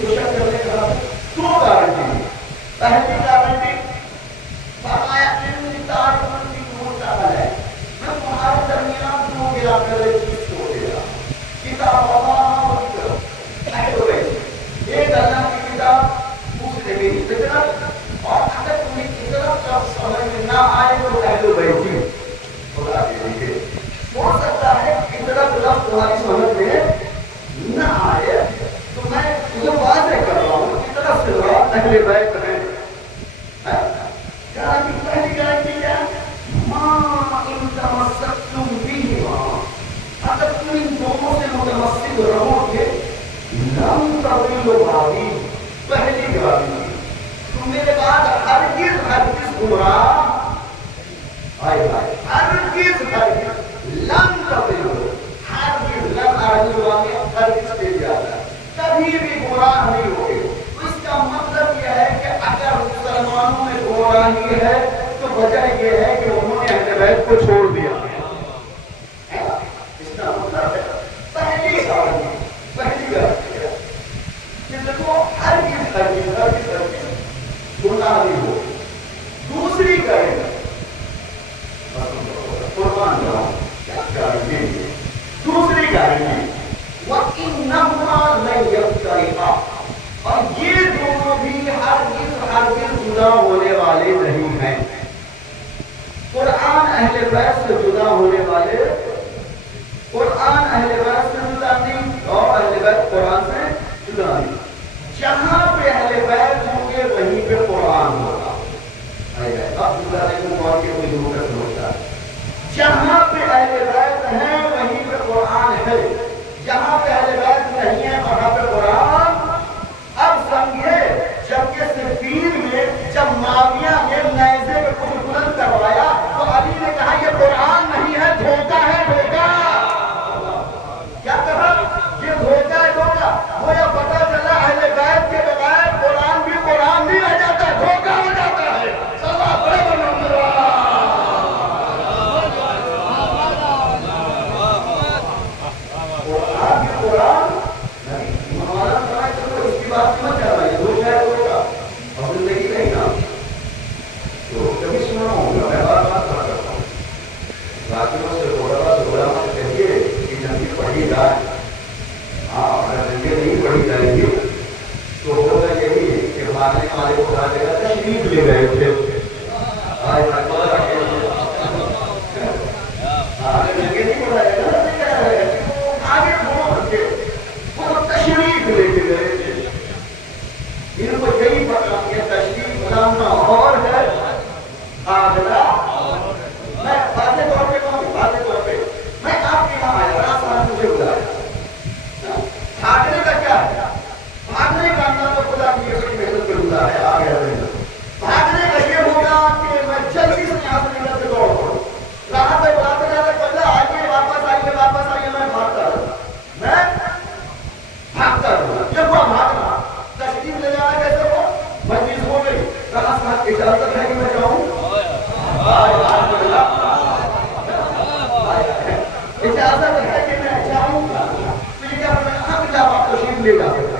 کوشش کرنے کا دو گارنٹی. پہلی گارنٹی فرمایا ہے میں تمہارے درمیان دو گلا کر چیز چھوڑ دیا کتاب ایک اللہ کی کتاب دوسرے میری فطرت اور اگر تمہیں فطرت کا سمجھ میں نہ آئے تو اہل بیتی خدا کے لیے ہو سکتا ہے فطرت لفظ تمہاری سمجھ میں نہ آئے تو میں تجھے واضح کر رہا ہوں فطرت سے مراد اہل بیت ہے. گارنٹی پہلی گارنٹی کیا ماں ان تمسکتم بہما اگر تم ان دونوں سے متمسک رہو گے لم تضلوا بعدی. پہلی گارنٹی تم میرے بعد ہرگز گمراہ ہرگز لم تضلوا ہرگز لم ہرگز کے لیے آتا ہے کبھی بھی گمراہ نہیں ہوگے. اس کا مطلب یہ ہے کہ اگر مسلمانوں میں گمراہی ہے تو وجہ یہ ہے کہ انہوں نے اہل بیت کو چھوڑ دیا. اس کا مطلب ہے پہلی گارنٹی کہ دیکھو ہرگز گمراہ نہیں ہو. دوسری گارنٹی قربان جاؤں کیا گارنٹی دوسری گارنٹی وَإِنَّهُمَا لَن يَفْتَرِقَا اور یہ دونوں بھی ہرگز جدا ہونے والے نہیں ہیں. قرآن اہل بیت سے جدا ہونے والے قرآن اہل بیت سے جدا نہیں اور اہل بیت قرآن سے جدا نہیں. جہاں پہ اہل بیت ہوں گے وہیں پہ قرآن ہوگا. اب جدا نہیں قرآن کے کوئی دور کر سمجھتا ہے. جہاں پہ اہل بیت ہیں وہیں پہ قرآن ہے. جہاں پہ اہل بیت نہیں ہے وہاں پہ قرآن. اب سمجھے جب کہ صفین میں جب معاویہ نے نیزے پہ کچھ بلند کروایا تو علی نے کہا یہ قرآن نہیں ہے دھوکہ ہے دھوکہ. کیا کہا یہ دھوکہ ہے دھوکہ. وہ یہ پتہ چلا اہل بیت کے بغیر قرآن بھی قرآن نہیں رہ جاتا دھوکہ ہو جاتا ہے. اللہ بڑے اجازت ہے کہ میں جاؤں اجازت ہے کہ میں جاؤں تو یہ کیا ہم جب آپ تشریف لے جا سکتے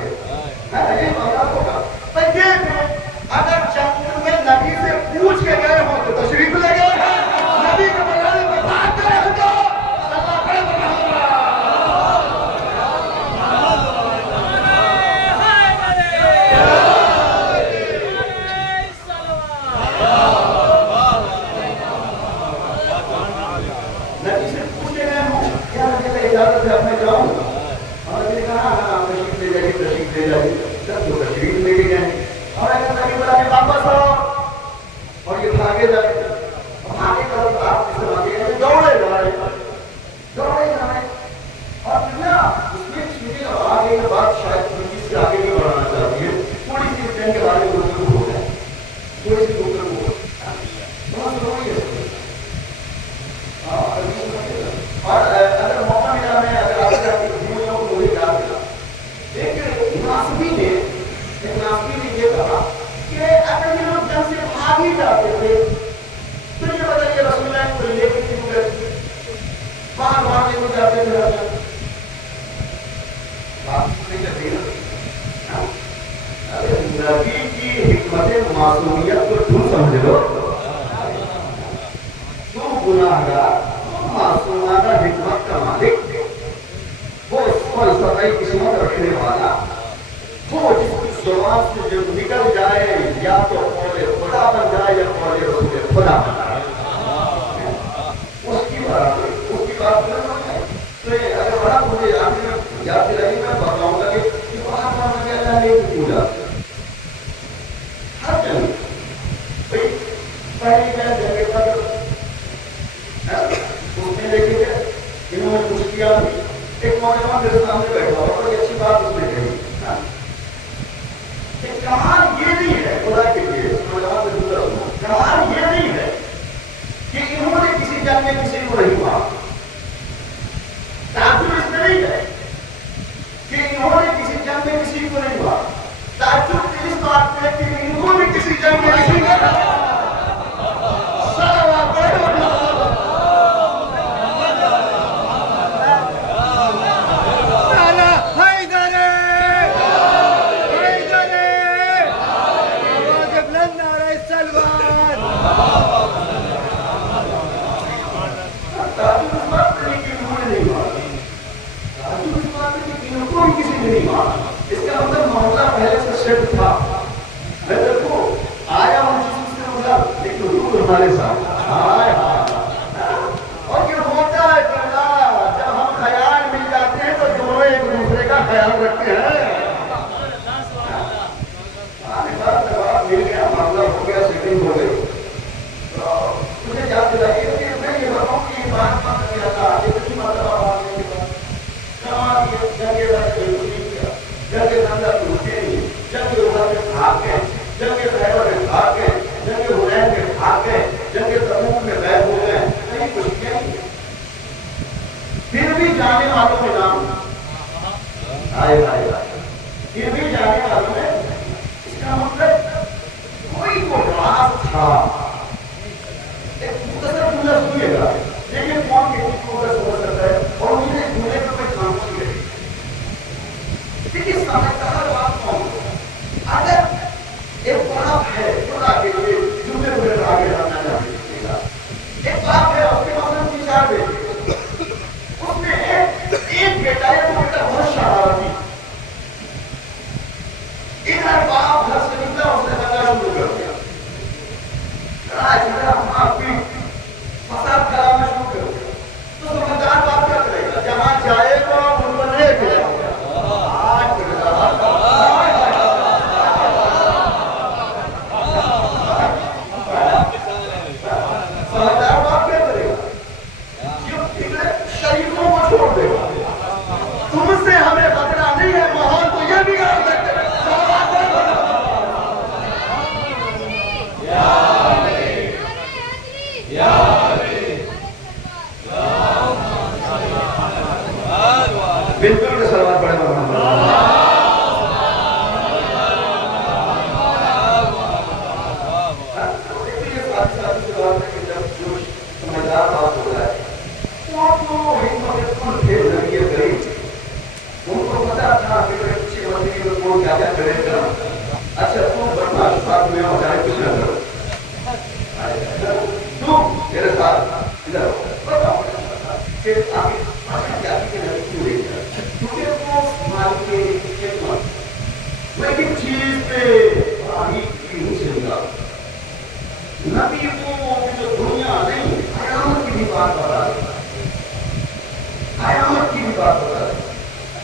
ہیں یہ بات ہوگا. اگر جنگ میں نبی سے پوچھ کے گئے ہوں تو تشریف لے گئے ہیں نبی کے بغیر میں بات کرے ہوں تو اللہ بڑے میں جاؤں اور نے کہا تشریف لے جائیے سب تو تشریف لے کے گئے اور واپس آؤ اور یہ بھاگے جائے طرف آپ دوڑے جائے اور اس میں چیزیں آگے کی بات شاید اس سے آگے نہیں بڑھانا چاہتی ہے. تھوڑی سی اس کے بارے میں گفتگو ہو جائے تھوڑی سی گفتگو ہو اور اگر موقع ملا میں اگر آپ کو مجھے یاد ملا ایک ناسبی نے یہ کہا کہ اگر یہ لوگ جنگ سے بھاگ ہی جاتے تھے تو یہ بتائیے رسول اللہ کو لے کے کیوں گئے باہر بھاگنے کو جاتے تھے نبی کی حکمت معصومیت کو تم سمجھ لو، تم گناہگار، تم معصومانہ حکمت کا مالک، وہ فلسفی قسمت رکھنے والا، وہ جس کی زبان سے جو نکل جائے یا تو قول خدا بن جائے یا قول رسول خدا بن جائے، اس کی بات تو اگر بڑا مجھے یاد دلائی میں بتاؤں گا کہ وہاں پر کیا اللہ نے پوجا ہر جگہ پہلی جگہ پر اس میں دیکھیں گے انہوں نے کچھ کیا، ایک نوجوان میرے سامنے بیٹھا اور بڑی اچھی بات اس نے کہی، کمال یہ نہیں ہے خدا کے لیے، نوجوان سے دوسرا سنو، کمال یہ نہیں ہے کہ انہوں نے کسی جنگ میں کسی کو نہیں مارا، تعجب اس میں نہیں ہے کہ انہوں نے کسی جنگ میں کسی کو نہیں مارا، تعجب اس بات میں کہ انہوں نے کسی جنگ میں کسی کو نہیں مارا۔ اس کا مطلب معاملہ پہلے سے شرط تھا، میں دیکھو آیا ہوں جسم سے مطلب لیکن حضور ہمارے ساتھ آئے، اور پھر ہوتا ہے جب ہم خیال مل جاتے ہیں تو دونوں ایک دوسرے کا خیال رکھتے ہیں، مل گیا معاملہ ہو گیا، سیٹنگ ہو گئی، مجھے یاد دلائیے کہ میں یہ بتاؤں کہ یہ بات مت کیا تھا اتنی مرتبہ بات نہیں کی کمال یہ جگہ جنگ بندہ ٹوٹے نہیں، جنگ عہد میں بھاگ گئے، جنگ خیبر میں بھاگ گئے، جنگ حنین میں بھاگ گئے، جنگ تبوک میں غائب ہو گئے، کہیں کچھ کیا نہیں، پھر بھی جانے والوں میں نام آئے پھر بھی جانے والوں میں، اس کا مطلب کوئی کو راز تھا، ایک مختصر جملہ سنیے گا لیکن کون کسی کو سمجھ سکتا ہے، اور مجھے جملے پر کوئی خاموشی رہی، لیکن سمجھ کا ہر بات کون اگر ایک باپ ہے خدا کے لیے جملے میں آگے لانا چاہتے ہیں، ایک باپ ہے اس کے مثلاً 3-4 بیٹے، اس میں ایک بیٹا ہے وہ بیٹا بہت شرارتی، ادھر باپ گھر سے نکلا اس نے دنگا شروع کر دیا، ہم آپ کی فساد کرانا شروع کر دیا، تو سمجھدار باپ کیا کرے گا، جہاں جائے گا ان کو لے کے جائے گا، بالکل سلوات پڑھے محمد جب جو سمجھدار بات ہو رہا ہے وہ حکمت کل کے ذریعے گئی، ان کو پتا تھا کہ اچھی بندگی میں کون کیا کیا کرے گا، اچھا تم بڑھنا ساتھ میں ہو جائے کچھ نہ کرو، تم میرے ساتھ ادھر بتاؤ کہ آگے کیا کیوں لے گا، کیونکہ وہ مال کے خدمت میں ایک چیز پہ باریک نہیں چلتا، نبی وہ جو دنیا نہیں قیامت کی بھی بات بتا رہے، قیامت کی بھی بات بتا رہے،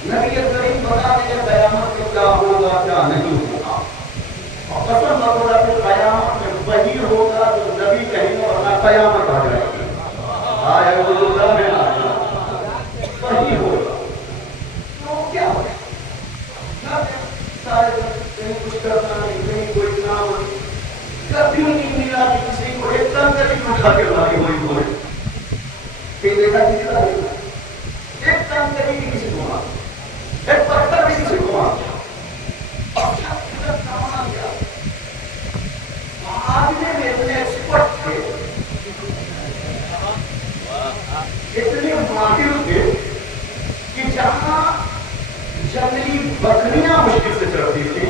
نبی کریم بتا دیں قیامت میں کیا ہوگا کیا نہیں ہوگا، اور قسم بخدا کہ قیامت میں وہی ہوگا جو نبی کہیں گے ورنہ قیامت آ جائے گی، آیا اللہ میں وہی ہوگا، تو کیا ہوگا، سارے کہیں کچھ کرنا نہیں، کہیں کوئی کام نہیں، کبھی نہیں ملا کہ کسی کو ایک تنکری اٹھا کے ماری ہوئی ہوئے، کہیں دیکھا کسی کا نہیں، ایک تنکری بھی کسی کو مار، ایک پتھر بھی کسی کو مار، اور سب کدھر کام آ گیا، معاوضے میں اتنے ایکسپرٹ تھے، اتنے ماہر تھے کہ جہاں جنگلی بکریاں مشکل سے چلتی تھی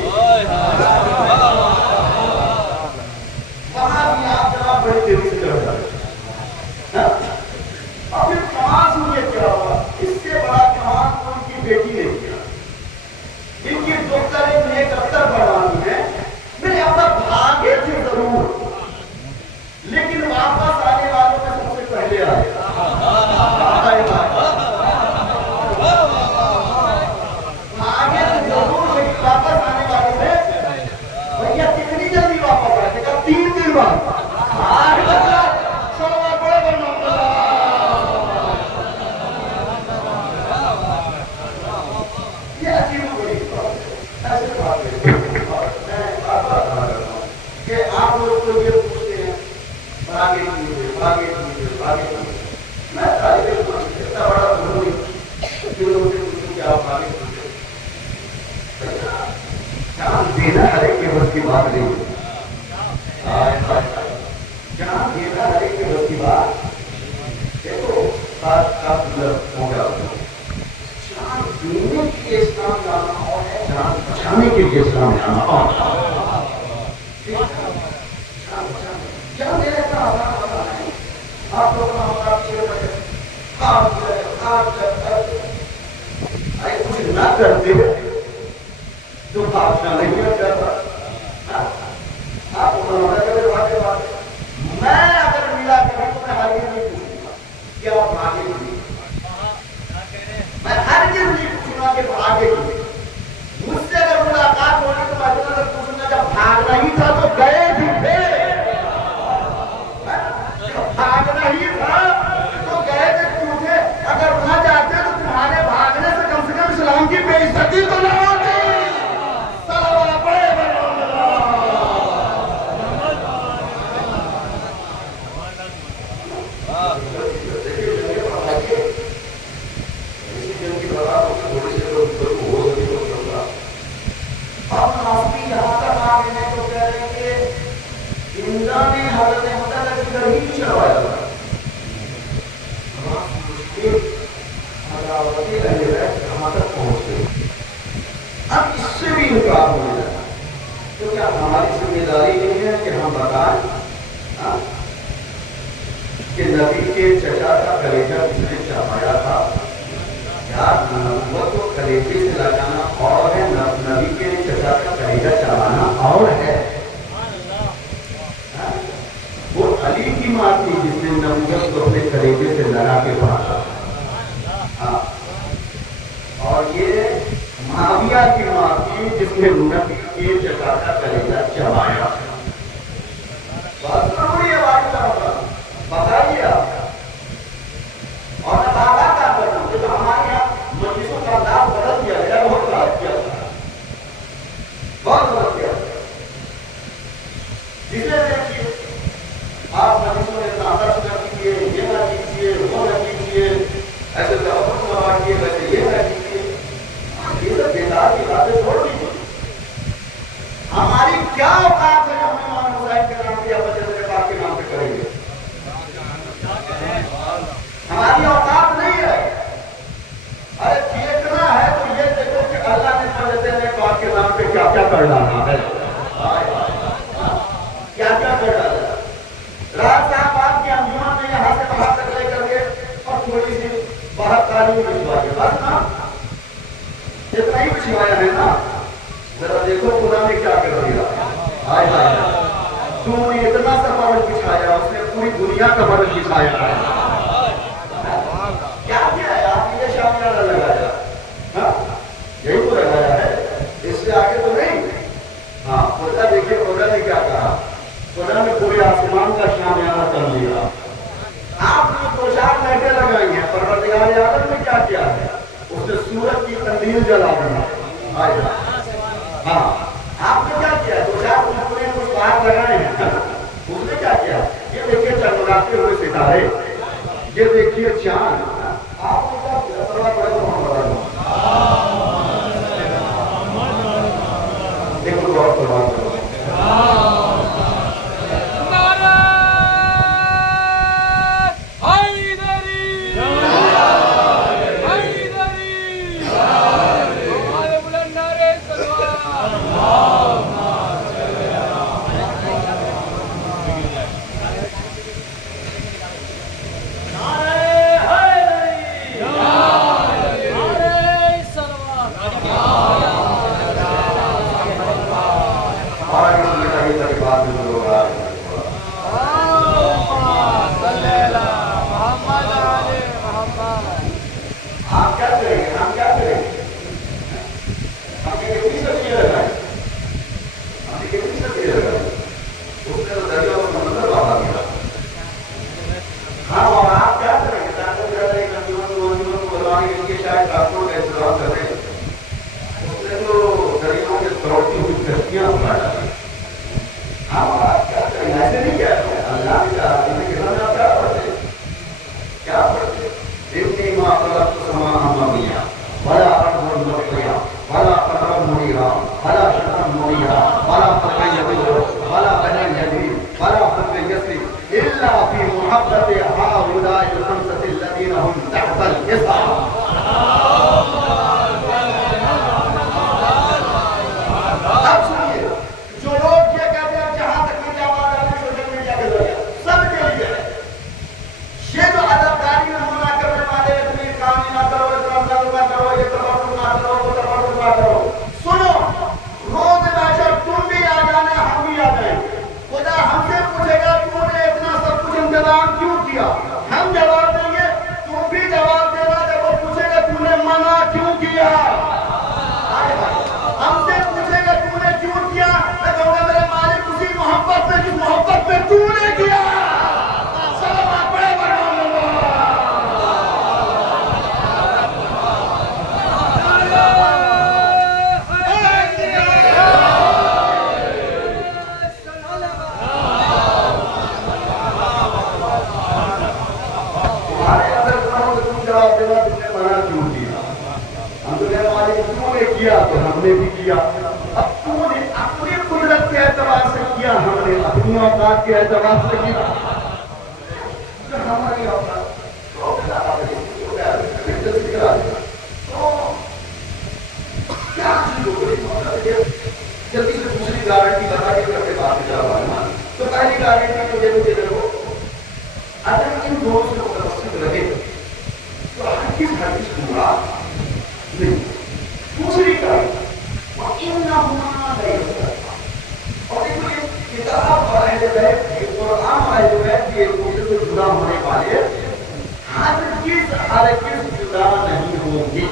کی بات نہیں ہے. جہاں دینا ہے کہ بس کی بات دیکھو چاند ہو گیا. چاند دینے کے لیے اسلام جانا اور ہے چاند بچانے کے لیے اسلام جانا اور چاند دینے کا آسان ہوتا ہے. آپ لوگ کچھ نہ کرتے تو بادشاہ نہیں کرتا. آپ میں اگر ملا کروں تو میں ہر چیز نہیں پوچھوں گا کہ آپ بھاگے کیوں. میں ہر چیز نہیں پوچھوں گا کہ بھاگے کیوں. مجھ سے اگر ملاقات ہوگی تو میں پوچھوں گا جب بھاگنا ہی تھا تو گئے بھی تھے. بھاگنا ہی تھا تو گئے تھے کیوں تھے. اگر نہ جاتے تو تمہارے بھاگنے سے کم اسلام کی بے عزتی تو نہ ہوتی. اب اس سے بھی انکار ہونے لگا تو کیا ہماری ذمہ داری نہیں ہے کہ ہم بتائیں کہ نبی کے چچا کا کلیجہ کس نے چبایا تھا. یار نبوت کو کلیجے سے لگانا اور ہے, نبی کے چچا کا کلیجہ چبانا اور ہے. وہ علی کی ماں تھی جس نے نبوت کو اپنے کلیجے سے لگا کے پڑھا. اور یہ معاویہ کی ماں تھی جس نے نبی کے چچا کا کلیجہ چبایا. بات ضروری ہے بتائیے آپ. اور بابا کا کرنا جو ہمارے یہاں مجلسوں کا انداز بدل دیا گیا بہت غلط کیا تھا, بہت غلط کیا تھا. جسے دیکھیے آپ مجلسوں میں انداز کر دیجیے, یہ نہ کیجیے, وہ نہ کیجیے, ایسے توقف نہ بانٹیے, ویسے یہ نہ کیجیے. یہ سب بیدار کی باتیں چھوڑ دیجیے. ہماری کیا اوقات ہے جو ہم امام حسین کے نام پہ یا بچے پاک کے نام پہ کریں گے. ہماری اوقات نہیں ہے. ارے دیکھنا ہے تو یہ دیکھو کہ اللہ نے بچے پاک کے نام پہ کیا کیا کر ڈالا ہے, کیا کیا کر ڈالا. راج صاحب آپ کی انجمن میں یہاں سے وہاں تک لے کر کے اور تھوڑی سی باہر تعلیم بچھوائی بس نا, اتنا ہی بچھوایا ہے نا. ذرا دیکھو خدا نے کیا کر دیا. ہائے ہائے, تم نے اتنا سا فرش بچھایا, اس نے پوری دنیا کا فرش بچھایا ہے. کیا کیا ہے آپ نے یہ شامیانہ لگایا, یہی تو لگایا ہے, اس سے آگے تو نہیں. ہاں خدا دیکھیے خدا نے کیا کہا. خدا نے پورے آسمان کا شامیانہ کر دیا. آپ نے دو چار لائٹیں لگائی ہیں, پروردگار عالم نے کیا کیا ہے, اس نے سورج کی قندیل جلا دیا. ہاں آپ نے کیا کیا, دو چار کچھ باہر لگائے ہیں, اس نے کیا کیا. یہ دیکھیے چمکاتے ہوئے ستارے, یہ دیکھیے چاند. آپ نے کیا کیا, بڑا بڑا دیکھو بہت بڑا اپنی اوقات کے اعتبار سے کیا ہماری اوقات جلدی سے دوسری گارنٹی بتا کے کرتے بات میں جا تو پہلی گارنٹی مجھے دیکھو اگر ان دونوں سے متوسط رہے تو ہرگز گمراہ نہیں. دوسری گارنٹی اور دیکھو یہ کتاب اور اہل بیت یہ قرآن اور اہل بیت یہ ایک دوسرے سے جدا ہونے والے ہرگز جدا نہیں ہوں گے.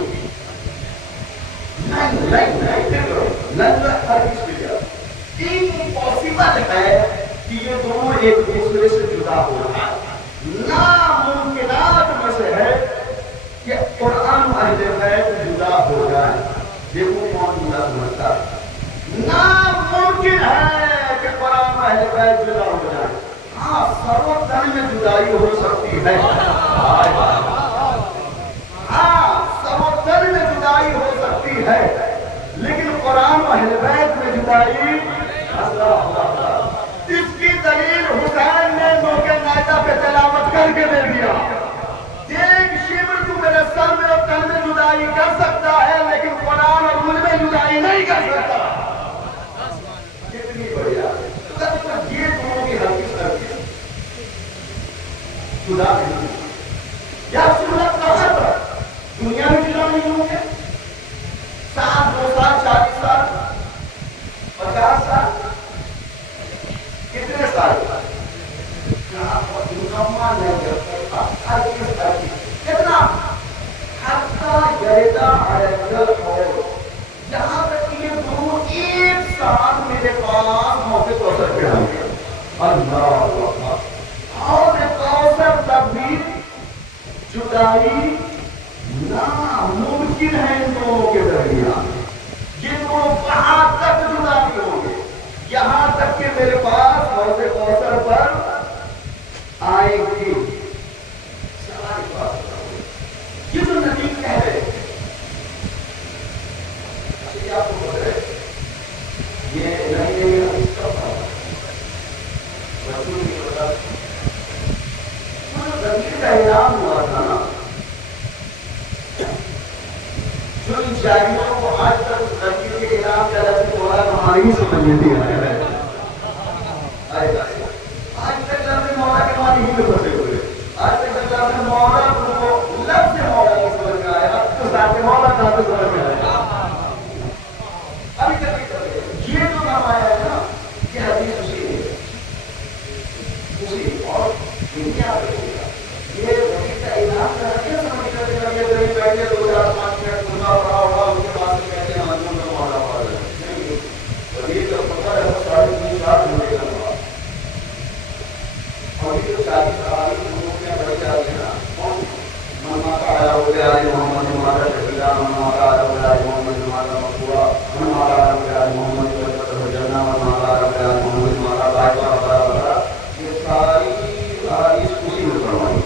امپاسبل ہے کہ یہ دونوں ایک دوسرے سے جدا ہو رہا ہے. ناممکنات میں سے ہے کہ قرآن اہل بیت جدا ہو جائے. دیکھو کون جدا سمجھتا ہے. ناممکن ہے کہ قرآن اہل بیت جدا ہو جائے. ہاں سروتن میں جدائی ہو سکتی ہے. ہاں سروتن میں جدائی ہو سکتی ہے لیکن قرآن و اہل بیت میں جدائی اس کی دلیل حسین نے موقع نائدہ پہ تلاوت کر کے دے دیا. ایک شبر تو میرے سر میں اور تن میں جدائی کر سکتا ہے لیکن قرآن اور مجھ میں جدائی نہیں کر سکتا. کتنی بڑھیا یہ دونوں کی حرکت کر کے جدا نہیں یا سنت کہاں پر دنیا میں جدا نہیں ہوں گے. 7 2 سال 40 سال 50 سال کتنے سال کہاں پر مکمل نہیں کرتا کتنا حتی یریدہ علیہ ہو جہاں تک یہ دونوں ایک ساتھ میرے پاس موقع کوثر پہ ہوں گے. اللہ اور کوثر تب بھی جدائی ناممکن ہے ان دونوں کے درمیان. یہ دونوں کہاں تک جدا نہیں ہوں گے یہاں تک کہ میرے پاس حوض کوثر پر آئے گی. یہ جو نبی کہہ رہے یہ آپ کو پتہ ہے یہ نہیں رسول کی بتا نبی کا اعلان ہوا تھا نا جو ان شاعروں کو آج تک اس نبی کے اعلان کا لفظ مولا کمال ہی سمجھ لیتی ہے. آج تک لفظ مولا کمال ہی میں پھنسے ہوئے. آج تک لفظ مولا کو لفظ مولا نہیں سمجھ میں آیا. اب تو ساتھ مولا کا تو سمجھ میں آیا. ابھی تک یہ جو نام آیا ہے نا یہ حدیث اسی اور دنیا پہ یہ نبی کا اعلان کر کے سمجھ کر کے نبی ادھر ہی بیٹھے 2 4 5 منٹ گنگا پڑا ہوا اس کے بعد سے کہتے ہیں مجھوں کا مولا پڑا ہے. وزیر کا پتہ ہے 3.5 4 گھنٹے کا ہوا اور یہ 40 سال لوگوں میں بڑے جاتے ہیں کون ماتا آیا ہو گیا محمد ماتا شکیلا ماتا آیا ہو گیا محمد ماتا مقبولا ماتا آیا ہو گیا محمد جنا ماتا آیا ہو گیا محمد ماتا بھائی بابا بڑا یہ ساری حدیث اسی میں فرمائی.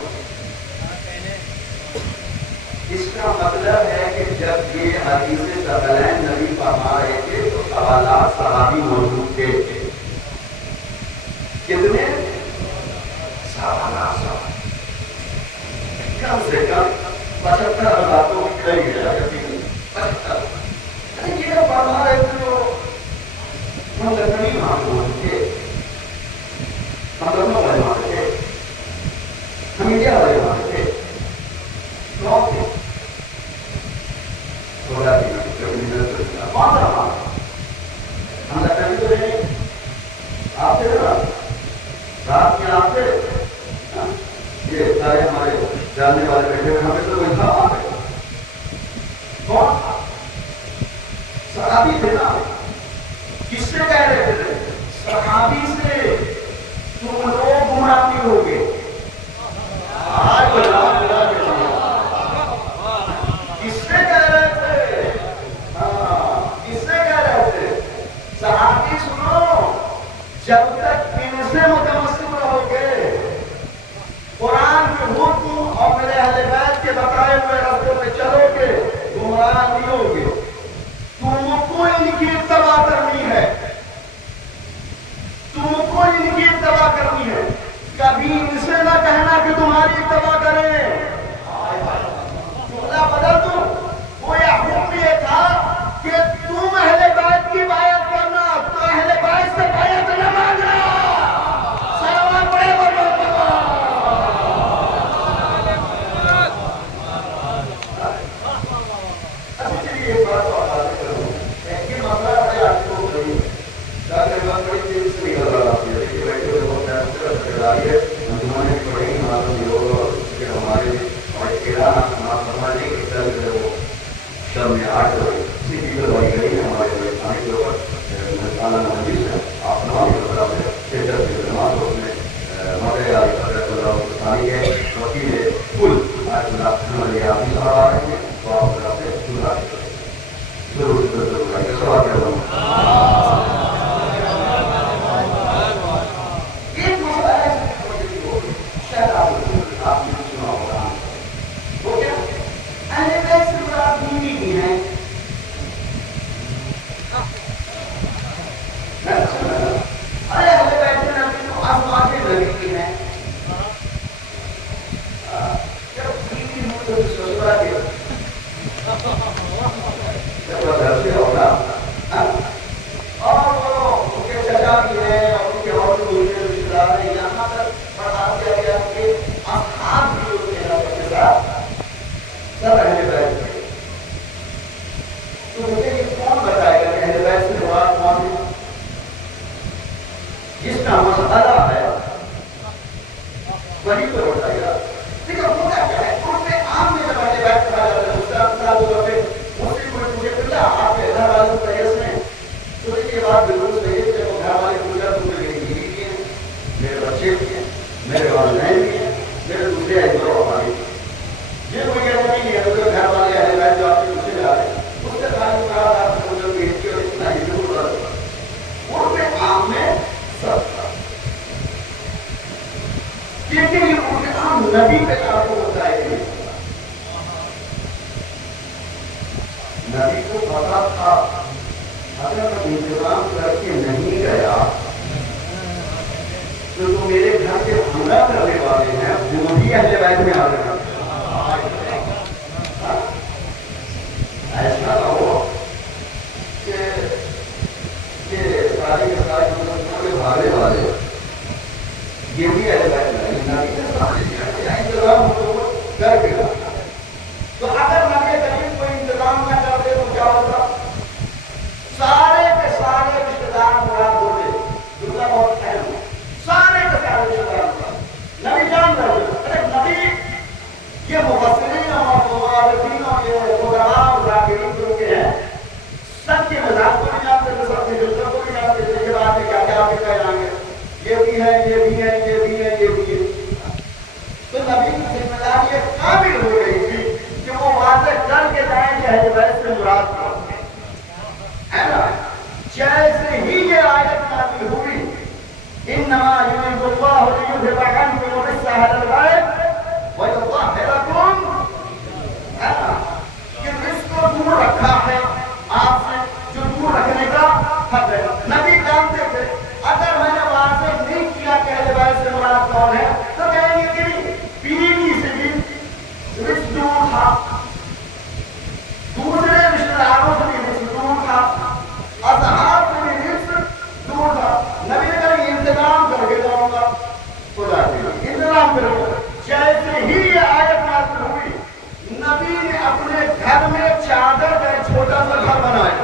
اس کا مطلب ہے کہ جب یہ حدیث ثقلین نبی فرما رہے تھے تو حوالات صحابی موجود تھے. کتنے کم سے کم 75,000 تو قریب ہے. 75 یہ فرما رہے تھے تو ہم لکھنی معلوم تھے ہم لکھنؤ والے مانتے تھے ہم انڈیا والے مانتے تھے کون تھے تھوڑا کون سا مان ہم لکھنی تو نہیں آپ تھے نا رات میں آپ تھے یہ سارے ہمارے جاننے والے بیٹھے ہوئے ہمیں تو کوئی تھا کون صحابی تھے نا. کس سے کہہ رہے تھے صحابی سے تم لوگ گمراہ نہیں ہوگے. کس سے کہہ رہے تھے کس سے کہہ رہے تھے صحابی سنو جب تک ان سے متمسک رہو گے قرآن کے حکم اور میرے اہل بیت کے بتائے ہوئے راستے پہ چلو گے گمراہ نہیں ہوگے. تم کو ان کی اتباع کرنی ہے تم کو ان کی تمہاری اتباع کریں. جملہ بدل دوں، گویا حکم یہ تھا کہ تم اہل بیت کی بایعت کرنا، تو اہل بیت سے بایعت نہ مانگنا. سلام پڑے محمد. اچھا چلیے ایک بات اور بات کروں. یہ معاملہ بڑے آپ کو بڑی بات بڑی تیزی سے نکل رہا ہے. دیکھیے بیٹھے ہوئے بہت ہے ہمارے بڑے ہی معلوم لوگ کہ ہمارے اور ایران فرمانے کی طرف جو وہ شب میں 8 بجے اسی کی کروائی گئی ہے ہمارے تھانے کے اوپر تعالیٰ مجلس ہے. آپ تمام کی طرف سے تھیٹر کی خدمات اس میں ہمارے حضرت اللہ ثانی ہے وکیل کل ہمارے آدمی صاحب آ رہے ہیں تو آپ طرف سے ضرور ضرور آئیے. سوال کر رہا ہوں ایک مسئلہ ہے شاید آپ نے سنا ہوگا. وہ کیا اہل بیت سے مراد بیوی بھی ہیں. ارے اہل بیت میں نبی تو ازواج نبی کی ہیں. جب بیوی ہوں تو سسرا کے جب وہ گھر سے ہوگا اور وہ ان کے چچا بھی ہیں اور ان کے اور رشتہ دار ہیں. یہاں تک بڑھا دیا گیا کہ اصحاب بھی ان کے نام کے ساتھ سب اہل بیت ہیں. تو مجھے یہ کون بتائے گا کہ اہل بیت سے مراد کون ہے؟ جس کا مسئلہ ہے وہی تو بتائے گا. لیکن ہوتا کیا ہے قرب عام میں جب اہل بیت کہا جاتا ہے اس طرح مثال طور پہ مسلم کوئی مجھے پوچھا آپ کے گھر والوں کو ریس میں تو یہ بات بالکل صحیح ہے کہ وہ گھر والے پوچھا تو میری بیوی بھی ہیں, میرے بچے بھی ہیں, میرے والدین بھی ہیں, میرے دوسرے اہل وفادی بھی ہیں. یہ کوئی ایسا نہیں ہے کہ گھر والے اہل بیت جو آپ کے پیچھے جا رہے ہیں اس سے تعلق کہا آپ کو جو بھیج کے اتنا ہی ضرور کرتا قرب عام میں سب تھا. لیکن یہ قرب عام نبی پہ آپ کو بتائے گی. نبی کو پتا تھا اگر میں انتظام کر کے نہیں گیا تو میرے گھر کے حملہ کرنے والے ہیں وہ بھی اہل بیت میں آ رہے ہیں. ایسا نہ ہو کہ یہ سارے کے سارے بھاگنے والے یہ بھی اہل بیت میں انتظام کر کے. تو اگر نبی کریم کوئی انتظام نہ کرتے تو کیا ہوتا؟ سارے کے سارے رشتے دار مراد ہوتے. دوسرا بہت اہم ہے, سارے کے سارے رشتے دار نبی جان رہے. ارے نبی یہ مفسرین اور معرفین اور یہ علماء اور ذاکرین جو کے ہیں سب کے مزاج کو بھی جانتے تھے, سب کے جلسوں کو بھی جانتے تھے. یہ بات ہے کیا کیا آپ کہہ جائیں گے یہ بھی ہے یہ بھی ہے یہ بھی ہے یہ بھی ہے. تو نبی کی ذمہ داری یہ کامل ہو گئی تھی کہ وہ واضح کر کے جائیں کہ اہل بیت سے مراد ہے نا. جیسے ہی یہ آیت نازل ہوئی انما یرید اللہ لیذھب عنکم الرجس اہل البیت ویطہرکم, ہے نا کہ رزق کو دور رکھا ہے آپ سے جو دور رکھنے کا حق ہے. نبی جانتے تھے اگر میں نے واضح نہیں کیا کہ اہل بیت سے مراد کون ہے تو کہیں گے کہ بیوی سے بھی رزق دور تھا, دوسرے رشتہ داروں سے بھی رزق دور تھا, اصحاب سے بھی رزق دور تھا. نبی نے کہا انتظام کر کے جاؤں گا خدا کے انتظام کرو. جیسے ہی یہ آیت نازل ہوئی نبی نے اپنے گھر میں چادر کا ایک چھوٹا سا گھر بنایا.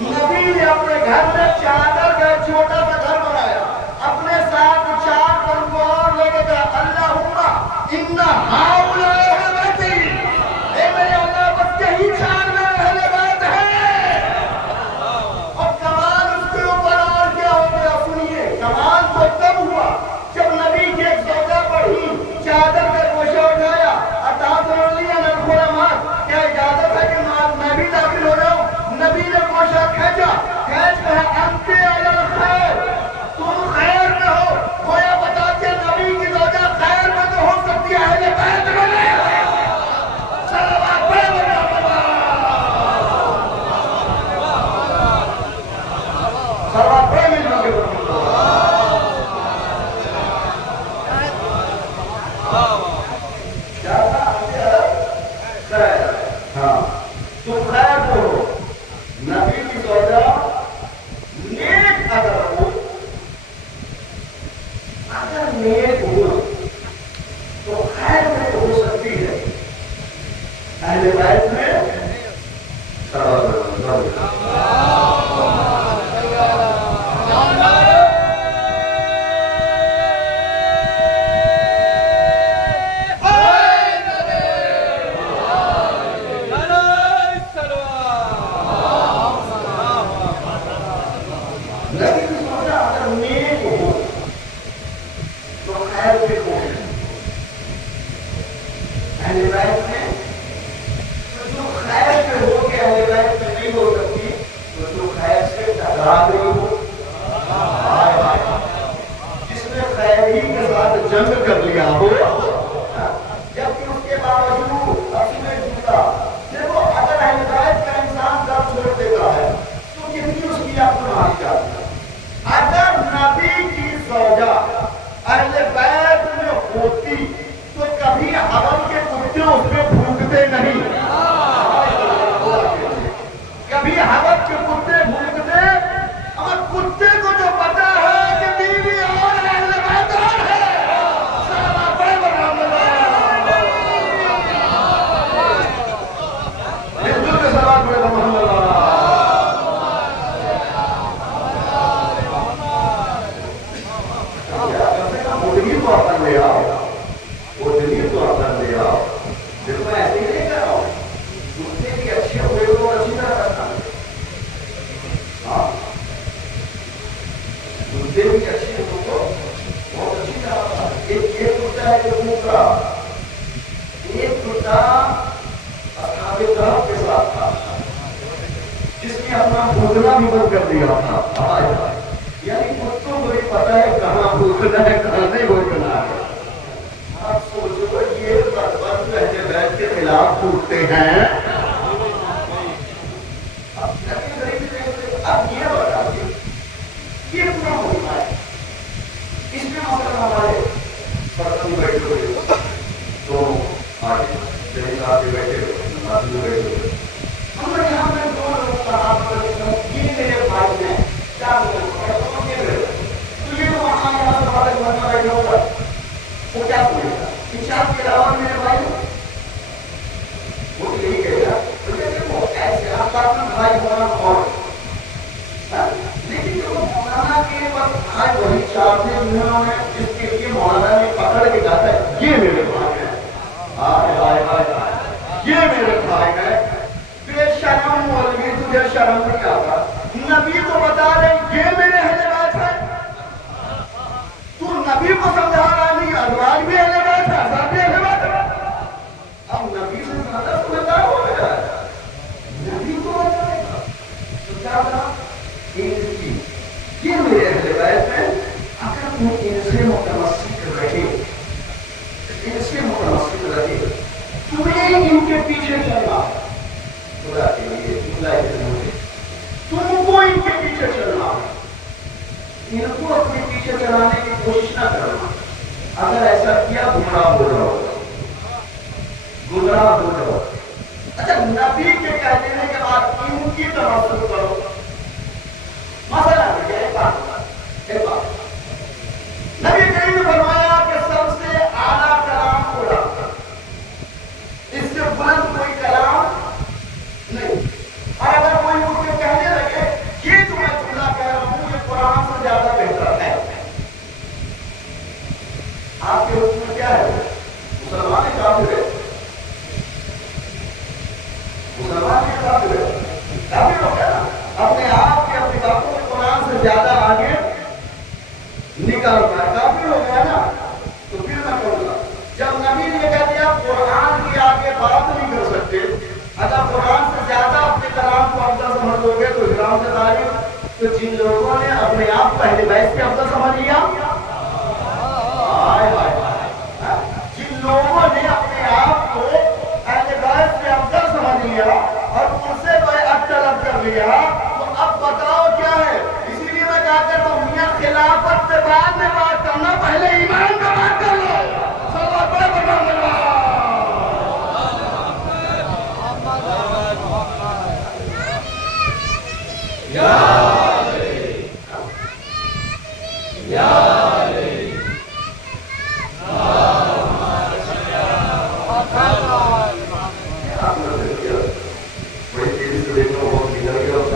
نبی نے اپنے گھر میں چادر کا ایک چھوٹا سا گھر بنایا, اپنے ساتھ 4 بندوں اور لے کے گیا. اللہم ان ہؤلاء اہل بیتی, اے میرے اللہ بس یہی 4 میں اہل بیت ہیں. اور کمال اس کے اوپر اور کیا ہو گیا سنیے. کمال تو تب ہوا جب نبی کی ایک زوجہ پڑھی, چادر کا گوشہ اٹھایا, کیا اجازت ہے کہ میں بھی داخل ہو رہا ہوں. نبی نے گوشہ کھینچا, کھینچ کہا انت علی الخیر, تم خیر میں ہو. گویا بتا کہ نبی کی زوجہ خیر میں تو ہو سکتی ہے, اہل بیت میں نہیں ہو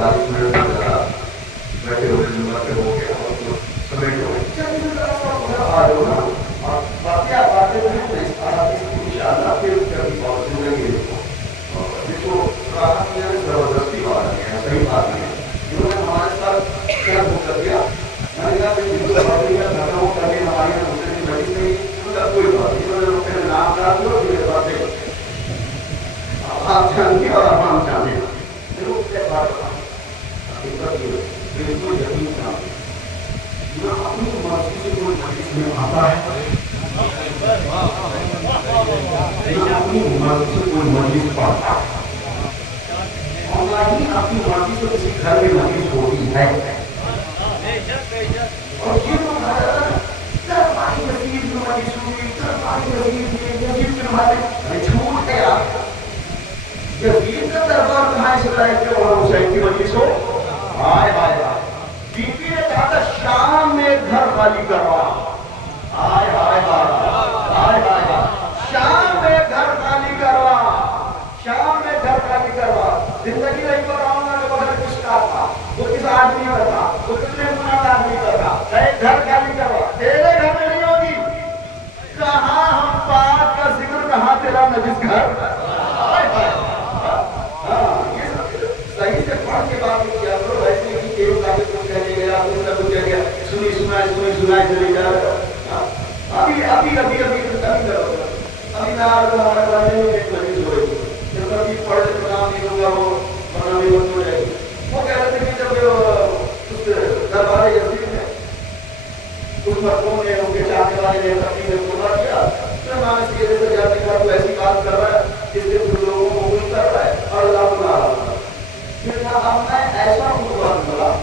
40 منٹ ذرا بیٹھے ہوئے جمعہ پہ ہو گیا اور تو سمیٹ ہو گئے چلیے ذرا سا ادھر آ جاؤ نا اور باتیں انشاءاللہ پھر کبھی بہت زندگی دیکھو راحت میں زبردستی بات نہیں ہے صحیح بات نہیں ہے انہوں نے ہمارے ساتھ کیا بک کر دیا میں نے کہا کہ جن کو بات نہیں کرنا وہ کر کے ہماری دوسرے کی بڑی نہیں کوئی بات نہیں انہوں نے پھر نام ڈال دو پھر باتیں آپ جانتے اور ہم جانتے ضرور سے بات حقیقت یہ بالکل یقین نہ اپنی مرضی سے کوئی مجلس میں آتا ہے اپنی مرضی سے کوئی مجلس پڑھتا ہے اور نہ ہی اپنی مرضی سے کسی گھر میں مجلس ہوتی ہے اور یہ تو درباری نصیب میں مجلس ہوئی درباری نصیب میں نصیب کے ہمارے جھوٹ ہے آپ یزید کا دربار کہاں سے لائے کہ وہاں حسین کی مجلس ہو ہائے ہائے بی بی نے کہا تھا شام میں گھر خالی کروا ہائے ہائے ہائے ہائے شام میں گھر خالی کروا شام میں گھر خالی کروا زندگی نہیں بتاؤں گا کہ بغیر کس کا تھا وہ کس آدمی کا تھا وہ کتنے گناہ آدمی کا تھا گھر خالی کروا تیرے گھر میں نہیں ہوگی کہاں ہم پاک کا ذکر کہاں تیرا نجس گھر صحیح سے پڑھ کے بات کیا کرو ایسے نہیں کہ ایک کاغذ کو کہنے گیا دوسرا کو کہہ گیا سنی سنائے چلے جا ابھی کرو ابھی میں آپ کو ہمارے بارے میں ایک مجلس ہوئی جب کبھی پڑھ کے نام نہیں دوں گا وہ ورنہ بھی وہ ہو جائے گی وہ کہہ رہے تھے کہ جب اس دربار یزید میں اس مرحوم نے ان کے چاہنے والے نے اپنی میں پورا کیا تو امام سید سے جانے کے بعد ایسی بات کر رہا ہے جس سے کچھ لوگوں کو قبول کر رہا ہے اور اللہ کو ناراض ہے پھر اب میں ایسا خطبہ دوں گا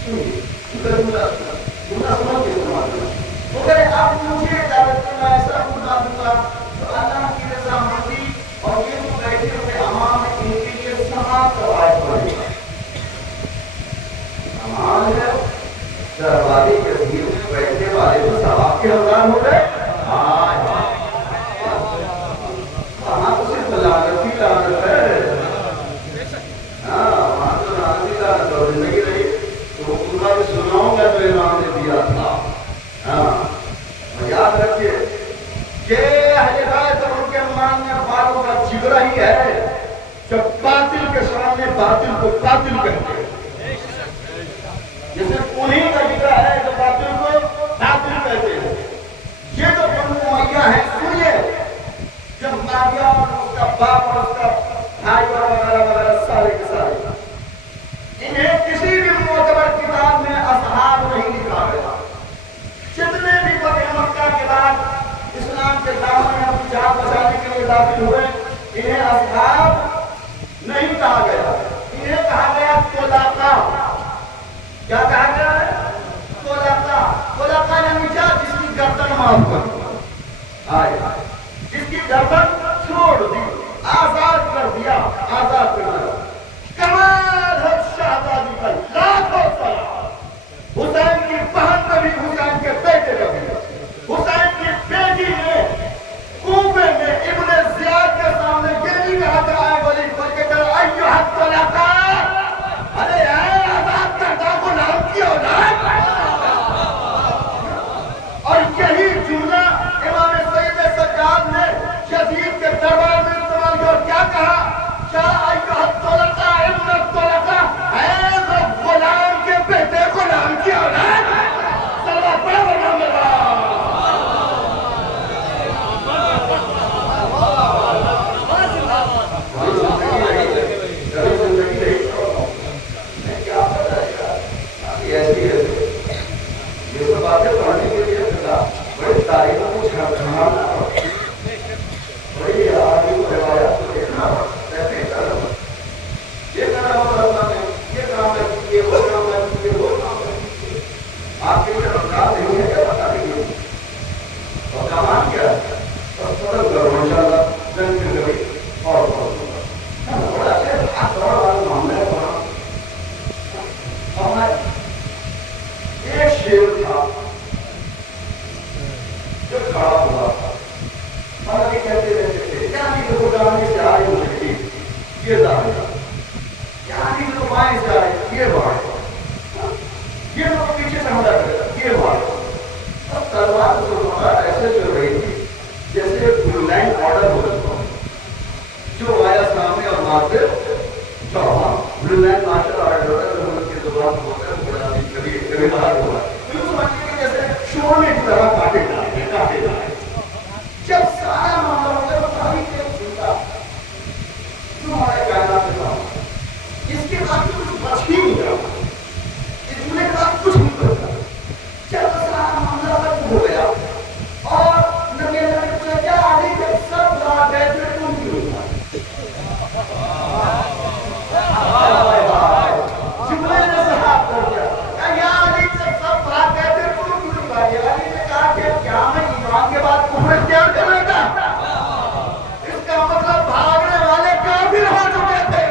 سنیے گناہ سنو کے استعمال کرنا وہ کہے اب مجھے اجازت میں ایسا خطبہ دوں گا تو اللہ کی رضا مندی اور یہ جو بیٹھے ہوئے امام ان کے لیے سماعت روایت پڑھے گا امام ہے درباری یزید میں بیٹھنے والے تو ثواب کے حقدار ہو گئے وہاں تو صرف لعنت ہی لعنت ہے وہاں تو لعنت ہی لعنت اور زندگی رہی تو خطبہ بھی سناؤں گا تو امام نے دیا تھا یاد رکھیے کہ اہل بیت اور ان کے ماننے والوں کا جگرا ہی ہے جب باطل کے سامنے باطل کو باطل کہتے ہیں جیسے انہیں کا جگرا ہے جو باطل کو باطل کہتے ہیں یہ جو بنو امیہ ہے سنیے جب معاویہ اور اس کا باپ اور اس کا بھائی وغیرہ وغیرہ سارے کے سارے انہیں کسی بھی معتبر کتاب میں اصحاب نہیں لکھا گیا جتنے بھی فتح مکہ کے بعد اسلام کے دامن میں اپنی جان بچانے کے لیے داخل ہوئے انہیں اصحاب نہیں کہا گیا انہیں کہا گیا طلقاء کیا کہا گیا ہے طلقاء یعنی کیا جس کی گردن معاف کر جس کی گردن چھوڑ دی آزاد کر دیا کمال ہے شہزادی کا لاکھوں سلام حسین کی بہن کا بھی حسین کے بیٹے کا بھی حسین کی بیٹی نے کوفے میں ابن زیاد کے سامنے یہ نہیں کہا کہ آئے ولی بلکہ کہ ایھا الطلقاء ارے اے آزاد کردہ غلام کی اولاد اور یہی جملہ امام سید سجاد نے یزید کے دربار میں استعمال کیا اور کیا کہا کیا ایھا الطلقاء ابن الطلقاء اے غلام کے بیٹے غلام کی اولاد صلوات پڑھو محمد باتیں پڑھنے کے لیے بڑی تاریخ کو جھاڑنا بڑی آدمی کو روایات کو دیکھنا کہتے ہیں یہ کام اللہ نے یہ کام ہے یہ وہ کام ہے یہ وہ کام ہے آپ کے لیے رمضان نہیں ہے کیا بتا دیں گے اور کمان کیا ہے بس فضل کرو انشاءاللہ جنگ کے کبھی اور بڑا اچھے ہاتھ دوڑ والا معاملہ ہے وہاں اور ایک شیر تھا جو کھڑا ہوا تھا اور یہ کہتے رہتے تھے یعنی کہ وہ جانے سے آئے مجھے یہ ظاہر یعنی کہ وہ مائیں سے آئے بلند ماشاء اللہ ان کی زبان ہوتا ہے بڑا کبھی کبھی باہر ہوا تو سمجھتے کہ جیسے شور کی طرح کاٹے جائیں جب سارا معاملہ ہوتا ہے تو تاریخ ایک چھوٹا جو ہمارے کائنات میں تھا اس کے بعد کچھ بچ ہی نہیں رہا اس جملے کے بعد کچھ نہیں بچا جب سارا معاملہ ختم ہو گیا اور نبی اللہ نے پوچھا کیا علی جب سب بات گئے پھر تم کیوں جملے نے صحاب کر دیا یا علی جب سب بات گئے پھر تم کیوں علی نے کہا کہ کیا میں ایمان کے بعد کفر اختیار کرنا تھا اس کا مطلب بھاگنے والے کافر ہو چکے تھے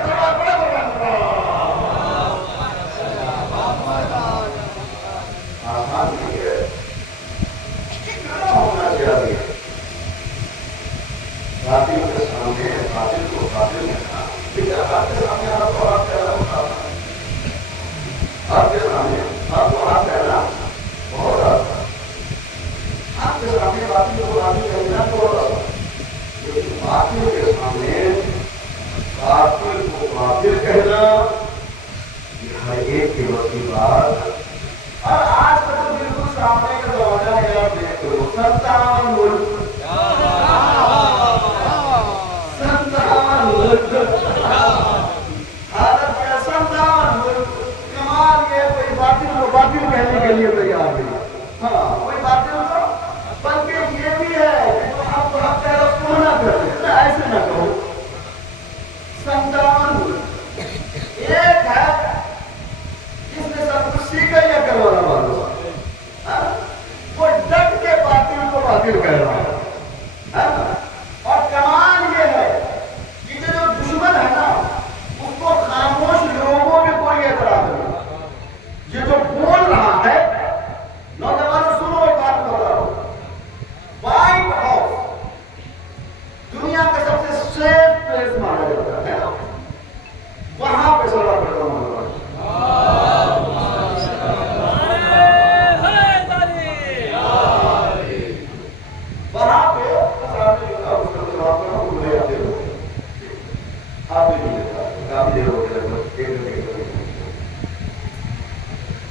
باطل کے سامنے باطل کو باطل میں تھا آپ کے سامنے آپ کو ہاتھ پھیلانا ہوتا تھا آپ کے سامنے آپ کو ہاتھ پھیلانا بہت آتا آپ کے سامنے باطل کو باطل کہنا بہت آتا لیکن باطل کے سامنے باطل کو باطل کہنا یہ ہر ایک کی وقتی بات اور آج کا تو بالکل سامنے کا زمانہ ہے آپ دیکھ لو 57 ملک باطل کہنے کے لیے تیار ہے ہاں کوئی باطل ہو بلکہ یہ بھی ہے کہ آپ کو حق ہے اس کو نہ کریں ایسے نہ کہو 57 ایک ہے جس نے سب کچھ سیکھا یا کروانا والا وہ ڈٹ کے باطل کو باطل کہہ رہا ہے اور کمال یہ ہے کہ جو دشمن ہے نا اس کو خاموش لوگوں میں کوئی اعتراض نہیں یہ جو بول رہا ہے نوجوانوں سنو ایک بات بتا رہا ہوں وائٹ ہاؤس دنیا کا سب سے سیف پلیس مانا جاتا ہے وہاں پہ سوال کرتا ہوں وہاں پہ کافی دیر ہو گیا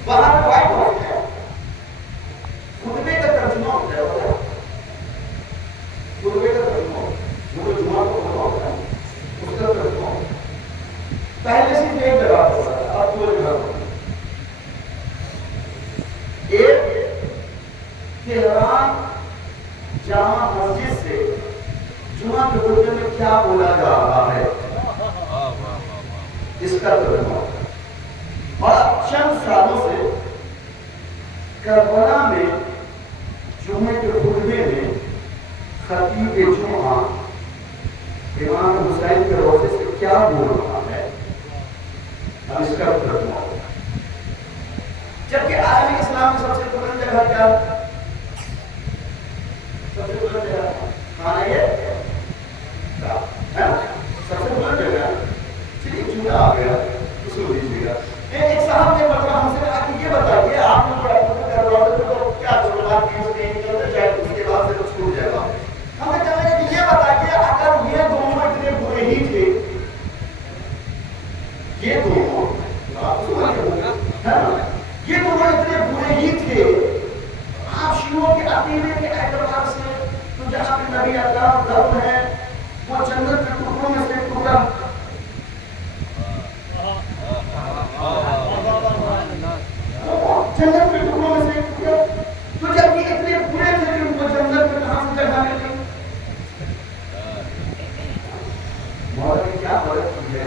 وہاں پہ وائٹ ہاؤس ہے خطبے کا ترجمہ ہوتا ہے خطبے کا ترجمہ جو جمعہ کو خطبہ ہوتا ہے اس کا ترجمہ پہلے سے ایک جگہ ہوتا ہے اب دو جگہ ہوتا ہے ایک تہران جامع مسجد سے جمعہ کے خطبے میں کیا بولا جا رہا ہے اس کا ترجمہ ہوتا ہے اور اب چند سالوں سے کربلا میں جمعے کے خطبے میں خطیب جمعہ امام حسین کے روزے سے کیا بول رہا ہے اب اس کا ترجمہ ہوگا جبکہ عالم اسلام میں سب سے بلند جگہ کیا سب سے بلند جگہ کھانا یہ سب سے بلند جگہ چلیے جھوٹا آ گیا سن لیجیے گا ایک صاحب نے مطلب ہم سے کہا کہ یہ بتائیے آپ نے کر رہا تو کیا ضرورت کی اس کے شاید اس کے بعد سے کچھ چھوٹ جائے گا ہم نے کہا کہ یہ بتائیے اگر یہ دونوں اتنے برے ہی تھے یہ دونوں یہ دونوں اتنے برے ہی تھے آپ شیعوں کے عقیدے کے اعتبار سے تو جہاں پہ نبی اللہ درد ہے وہ جنت کے ٹکڑوں میں سے ایک ٹکڑا جنت کے ٹکڑوں میں سے ایک ٹکڑا تو جب یہ اتنے برے تھے کہ ان کو جنت میں کہاں سے جگہ ملی مولا نے کیا غلط کی ہے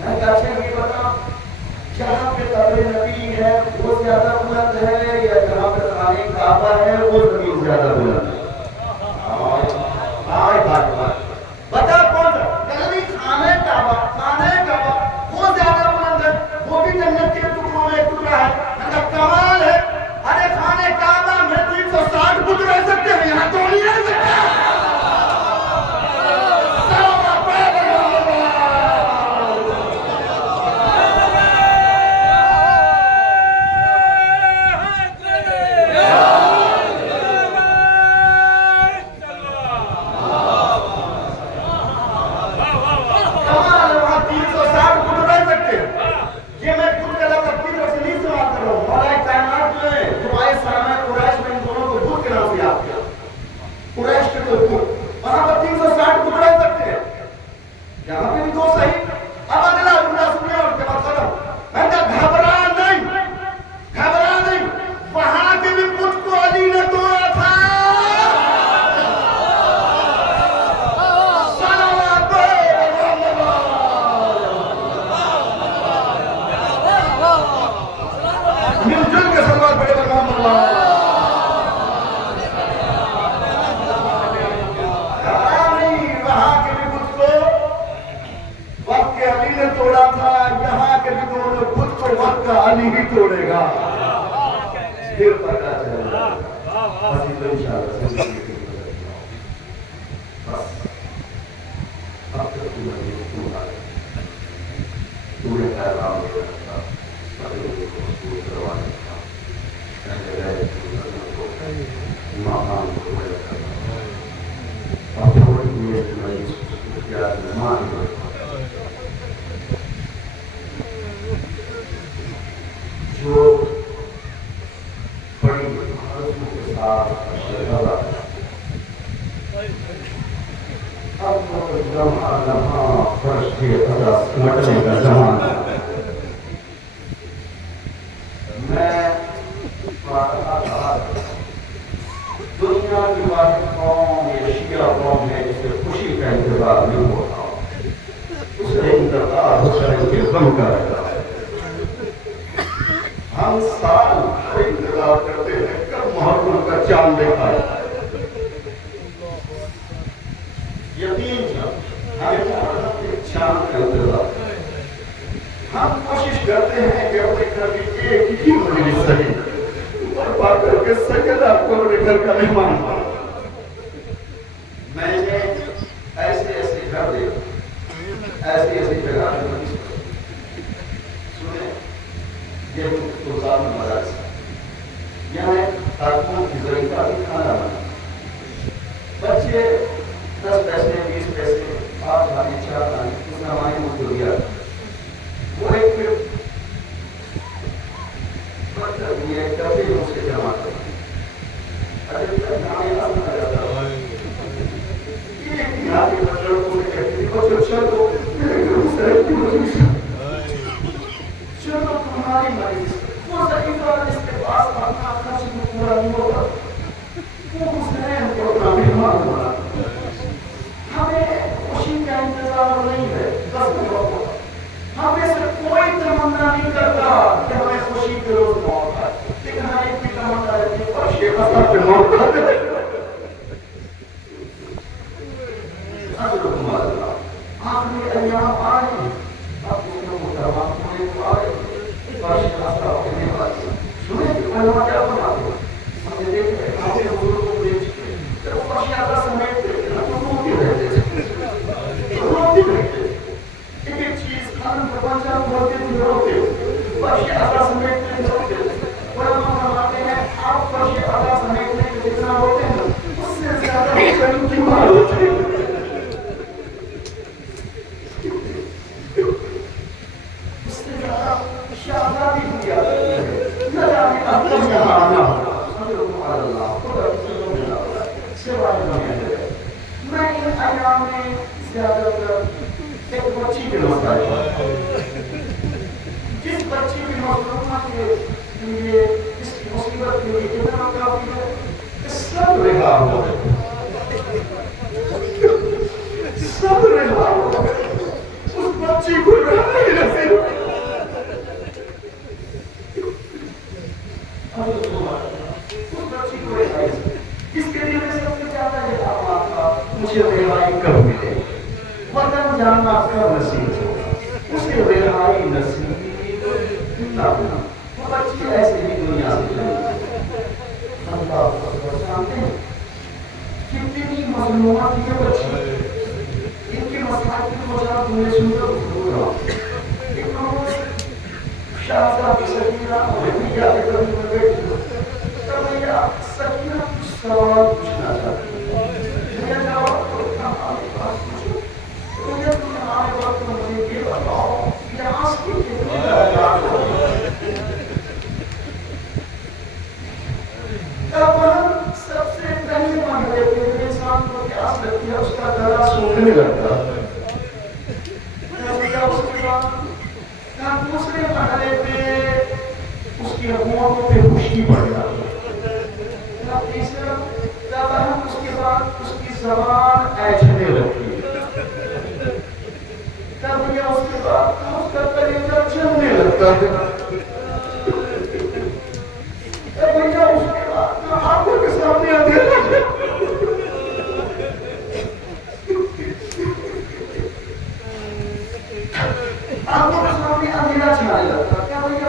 میں کہا اچھا یہ بتا جہاں پہ قبر نبی ہے وہ زیادہ بلند ہے یا جہاں پہ خانہ کعبہ ہے وہ زمین زیادہ بلند ہے بتا کون خانہ کعبہ وہ زیادہ بلند ہے وہ بھی جنت کے ٹکڑوں میں ایک ٹکڑا ہے کمال ہے ارے خانہ کعبہ میں 360 فٹ رہ سکتے ہیں یہاں تو نہیں رہ سکتے تو مکہ علی بھی توڑے گا، پھر پتا چلے گا اسی تو انشاءاللہ زندگی کی بس اب تک تو میں نے تمہیں پیغام دے رکھا مدینے کو مضبوط کروانے کا اہل بیت کی عظمت کو مقام کو بلند کرنا اور تھوڑی دیر میں اس خصوصیات میں مان لوں جو بڑی حضرتوں کے ساتھ شہزادہ اب لمحہ لمحہ فرش کے قضا سمٹنے کا زمانہ میں دنیا کی واحد قوم یہ شیعہ قوم ہے جس سے خوشی کا انتظار نہیں ہوتا اسے انتظار حسین کے غم کا رہتا ہے ہم سال انتظار کرتے ہیں کب محرم کا چاند دیکھا ہے یقین چاند کا انتظار ہم کوشش کرتے ہیں کہ اپنے گھر کی ایک ہی مجلس صحیح اور پا کر کے سید آپ کو اپنے گھر کا مہمان میں نے ایسے ایسے گھر دیکھا ایسی ایسی جگہ سنیں یہ سلطان مدارس یہاں خاتون کی ذریعہ بھی کھانا بنا بچے 10 پیسے 20 پیسے 5 آنے 4 آنے اس زمانے میں ضروریات وہ ایک پھر برتر یہ کبھی اس کے جمع کرنا اگر تک نامی نام نہ جاتا یہ ایک یہاں کے بچوں کو کہتے ہیں بچوں چلو میرے گھر سے ایک مجلس چلو تمہاری مجلس وہ ضعیفہ جس کے پاس اپنا خرچ میں پورا نہیں ہوگا وہ حسین کو اپنا مہمان ہونا ہمیں خوشی کا انتظار نہیں ہے بس ہوگا ہمیں سے کوئی تمنا نہیں کرتا کہ ہمیں خوشی کے روز موت آئے لیکن ہمیں ایک بھی تمنا رہتی ہے اور شیخ حسن پہ موت آئے حضرت ماللہ آخری ایام آئے اب اس میں محترمان ہونے کو آئے اور شیخ حسن ہونے والی سنیں کہ علماء کیا بناتے ہیں ہم نے دیکھتے ہیں ہمیں حضور کو دیکھ چکے پھر وہ فرشی آتا سمیٹتے ہیں تو روتی رہتے ہیں روتی رہتے ہیں ایک چیز خانم پرپنچہ بولتے تھے روتے فرشی آتا سمیٹتے ہیں روتے علماء فرماتے ہیں آپ فرشی آتا سمیٹنے کے جتنا روتے ہیں اس سے زیادہ حسین کی مار ہوتے ہیں اس سے زیادہ شہزادی ہوئی آتی ہے نہ جانے اپنے یہاں آنا میں ان ایام میں زیادہ تر ایک بچی کے مسئلہ جس بچی کی مظلومہ کے لیے اس کی مصیبت کے لیے اتنا کافی ہے کہ سب رہا ہو سب رہا ہو اس بچی کو رہا ہی نصیب اس بچی کو رہا ہی اس کے لیے میں سب سے زیادہ یہ آپ کا مجھے رہائی کب ملے وطن جانا کب نصیب ہو اسے رہائی نصیب نہ ہونا وہ بچی ایسے ہی دنیا سے چلی اللہ کو جانتے ہیں کتنی مظلومات یہ بچی ان کی مسائل کی مجھا تمہیں سن کر ضرور رہا ایک شاہزادہ سکینہ مہمیہ کے قدم میں بیٹھی تب یہ سکینہ کچھ سوال پوچھنا چاہتی ہے میں جواب تو ہمارے پاس پوچھو تو یہ تمہیں آئے وقت مجھے یہ بتاؤ یہاں سے کتنی درجات ہو تب ہم سب سے پہلے مرحلے پہ انسان کو پیاس لگتی ہے اس کا گلا سوکھنے لگتا ہے اس کے بعد دوسرے مرحلے پہ اس کی ہونٹوں پہ خشکی پڑ جاتی ہے تیسرا جب ہم اس کے بعد اس کی زبان ایچھنے لگتی ہے تب یہ اس کے بعد اس کا کلیجہ چلنے لگتا ہے تب یہ اس کے بعد آنکھوں کے سامنے اندھیرا ہے آنکھوں کے سامنے اندھیرا چھانے لگتا ہے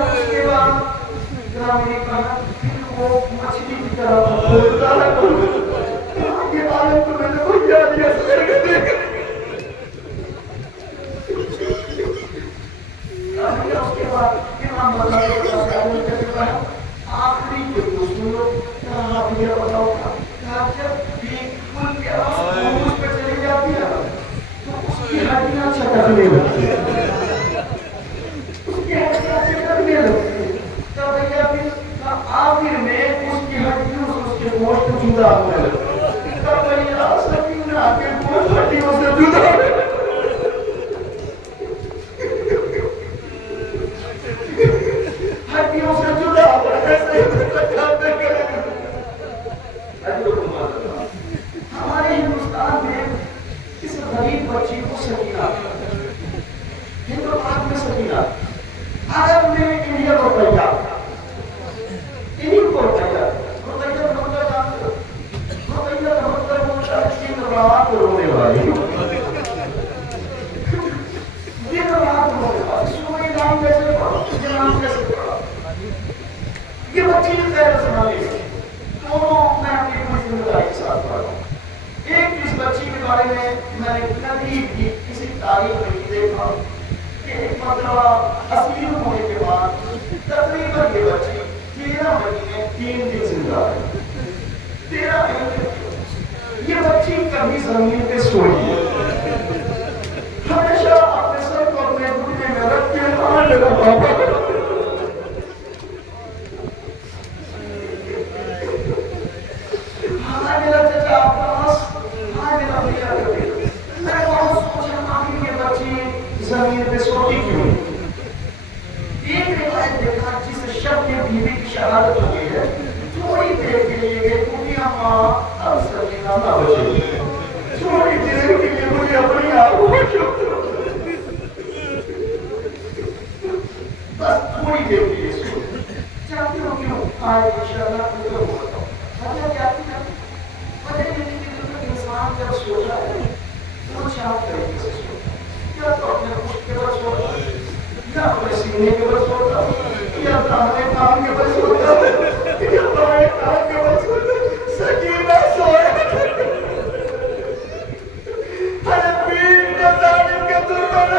اس کے بعد امام مذہب آخری جو سن لو آپ یہ بتاؤ جب بالکل اس پہ چلی جاتی ہے تو اس کی ہڈیاں چکرنے لگتی ہے، اس کی ہڈیاں چکرنے لگتی ہے، تو بھیا پھر آخر میں اس کی ہڈیوں سے اس کے گوشت جدا ہونے لگتا ہے، تو بھیا سکینہ کے گوشت ہڈیوں سے جدا ہونے لگتا ہے، ہڈیوں سے جدا ہونے ہمارے ہندوستان میں اس غریب بچی کو سکینہ، ہندوستان میں سکینہ، عرب میں انڈیا روپیہ، انہیں کو روپیہ روپیہ جانتے ہو، روپیہ ہوتا ہے دن رات رونے والی، دن رات رونے والی، سوئی نام کیسے پڑھا، یہ نام کیسے پڑھا، یہ بچی خیر سنانے دونوں میں اپنی پوری ذمہ کے ساتھ پڑھا ہوں۔ ایک اس بچی کے بارے میں نے کبھی بھی کسی تاریخ میں نہیں دیکھا کہ ایک مرتبہ اسیر ہونے کے بعد تقریباً یہ بچی 13 مہینے 3 دن زندہ ہے، 13 مہینے یہ بچی کبھی زمین پہ سوئی ہے، ہمیشہ اپنے سر کو اپنے گھٹنے میں رکھ کے ہاں میرا بابا، زمین پہ سوتی کیوں؟ ایک روایت دیکھا جس شخص نے بیوی کی شہادت ہو گئی ہے، تھوڑی دیر کے لیے گئے کیونکہ ماں اب سکینہ نہ بچے، تھوڑی دیر کے لیے مجھے اپنی آپ کو بچو، بس تھوڑی دیر کے لیے سو چاہتی ہوں کیوں آج انشاءاللہ پورا ہوتا ہوں مطلب کیا تھی پتہ نہیں کہ انسان جب سوچا ہے وہ چاہتا ہے کیسے سوچا یا تو اپنے خود کے بس ہوتا یا اپنے سینے کے بس ہوتا یا داہنے کام کے بس ہوتا یا بائیں کام کے بس ہوتا سکینہ سوئے حضرت پیر کو ظالم کے دور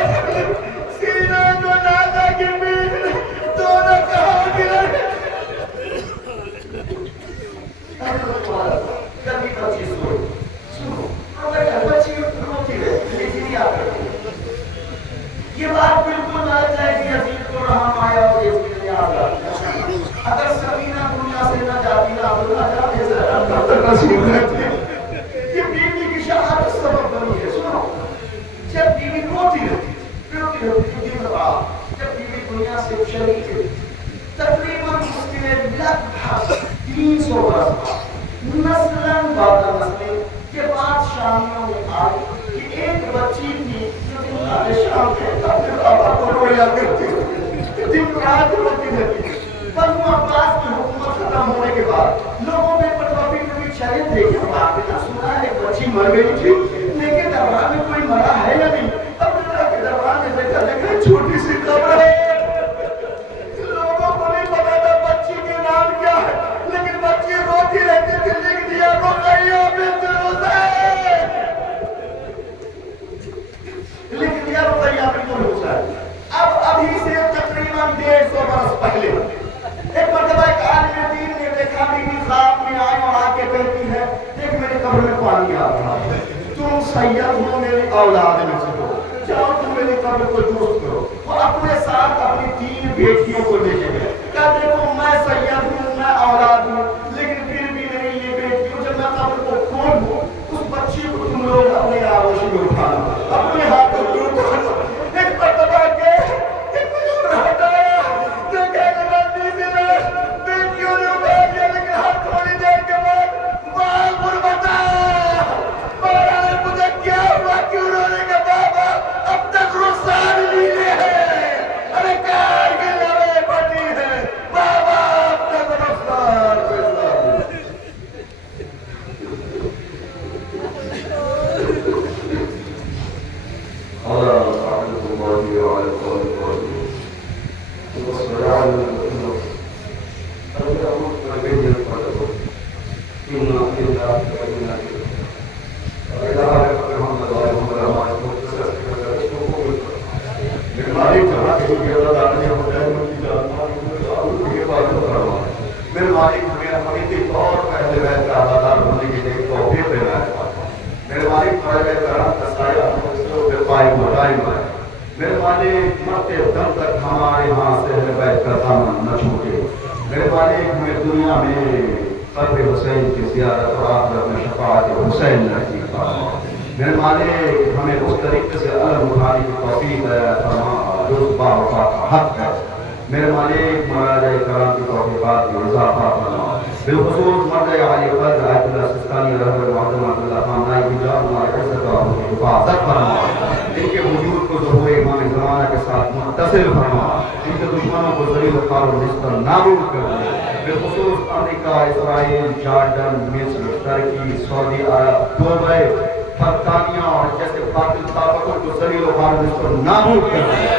سینہ کو نادا کی پیر دونوں کہاں گرے کبھی بچی سوئے سنو اگر بچی روتی رہے لیکن یاد رکھو یہ بات بالکل نہ جائے کہ یزید کو رحم آیا اور یزید نے آزاد اگر سکینہ دنیا سے نہ جاتی نہ جاتے تک نصیب رہتے یہ بیوی کی شہادت سبب بنی ہے۔ سنو جب بیوی روتی رہتی دن رات جب بیوی دنیا سے چلی گئی تقریباً اس کے لگ بھگ 300 برس نسلاً بعد نسلیں یہ بات شامیوں میں آئی کہ ایک بچی تھی شام کے اپنے بابا کو رویا کرتی دن رات روتی رہتی بنو عباس کی حکومت ختم ہونے کے بعد لوگوں نے پٹوافی کبھی چلے دیکھے واقعہ نہ سنا ایک بچی مر گئی تھی لیکن دربار میں کوئی مرا ہے یا نہیں اب اللہ کے دربار میں دیکھا چھوٹی سی قبر ہے لوگوں کو نہیں پتا تھا بچی کے نام کیا ہے لیکن بچی روتی رہتی تھی لکھ دیا رقیہ بنت حسین لکھ دیا رقیہ بنت حسین اب ابھی سے تقریباً 150 برس پہلے ایک مرتبہ ایک عالم دین نے دیکھا بیوی خواب میں آئی اور آ کے کہتی ہے دیکھ میرے قبر میں پانی آ رہا ہے تم سید ہو میری اولاد میں سے ہو جاؤ تم میری قبر کو درست کرو وہ اپنے ساتھ اپنی 3 بیٹیوں کو لے کے گئے کہا دیکھو میں سید ہوں میں اولاد ہوں لیکن پھر بھی میری یہ بیٹیوں جب میں قبر کو کھولوں اس بچی کو تم لوگ اپنے آغوش میں اٹھانا اپنے ہاتھوں کو اٹھانا ایک مرتبہ کے ایک مجھے ہٹایا دیکھا کہ بیٹیوں نے اٹھا دیا لیکن ہر تھوڑی دیر کے بعد بال غربتا مارا نے مجھے کیا ہوا کیوں رونے کا بابا اب تک رخسار لینے ہیں ارے کار کے لڑے بڑی ہے بابا اب تک رخسار اللہ تعالیٰ تمہاری آئے قول قولی وَسْمَرَعَنَا أَرْجَعُوا فَرَبِيَّ الْقَدَبُ إِنَّا إِلَّا فَإِنَّا إِلَّا محمد آئے ہمارا ہمارے مقتصر کے مدرس کو قبول کرنا لیکن مالک جہاں کے لیے اللہ تعالیٰ نے دنیا میں قبر حسین کی زیارت اور آخرت میں شفاعت حسین نصیب فرما۔ میرے مالک ہمیں اس طریقے سے علم اٹھانے کی توفیق فرما جو اس باوفا کا حق ہے۔ میرے مالک مراجع کرام کی توفیقات میں اضافہ فرما، بالخصوص مرد علی قدر آیت اللہ سستانی رحمۃ اللہ اللہ خان نائی کی جان ہماری عزت اور حفاظت فرما، ان کے وجود کو ظہور امام زمانہ کے ساتھ متصل فرما، ان کے دشمنوں کو ذلیل و خوار و نستر نابود کر دے، بالخصوص امریکہ، اسرائیل، جارڈن، مصر، ترکی، سعودی عرب، دبئی، برطانیہ اور جیسے باطل طاقتوں کو ذلیل و خوار و نستر نابود کر دے۔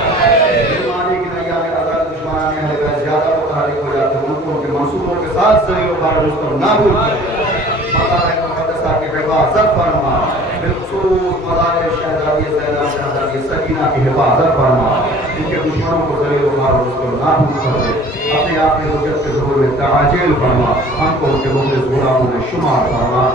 زیادہ متحرک ہو جاتے ہیں، ان کو ان کے منصوبوں کے ساتھ ذلیل و خوار و نستر نابود کر دے۔ مزار مقدسہ کی حفاظت فرما، بالخصوص مزار شہزادی زینب شہزادی سکینہ کی حفاظت فرما، ان کے دشمنوں کو ذلیل و خوار و نستر نابود کر دے۔ اپنے آپ میں حجت کے ظہور میں تعاجل فرما، ہم کو ان کے مخلص غلاموں میں شمار فرما۔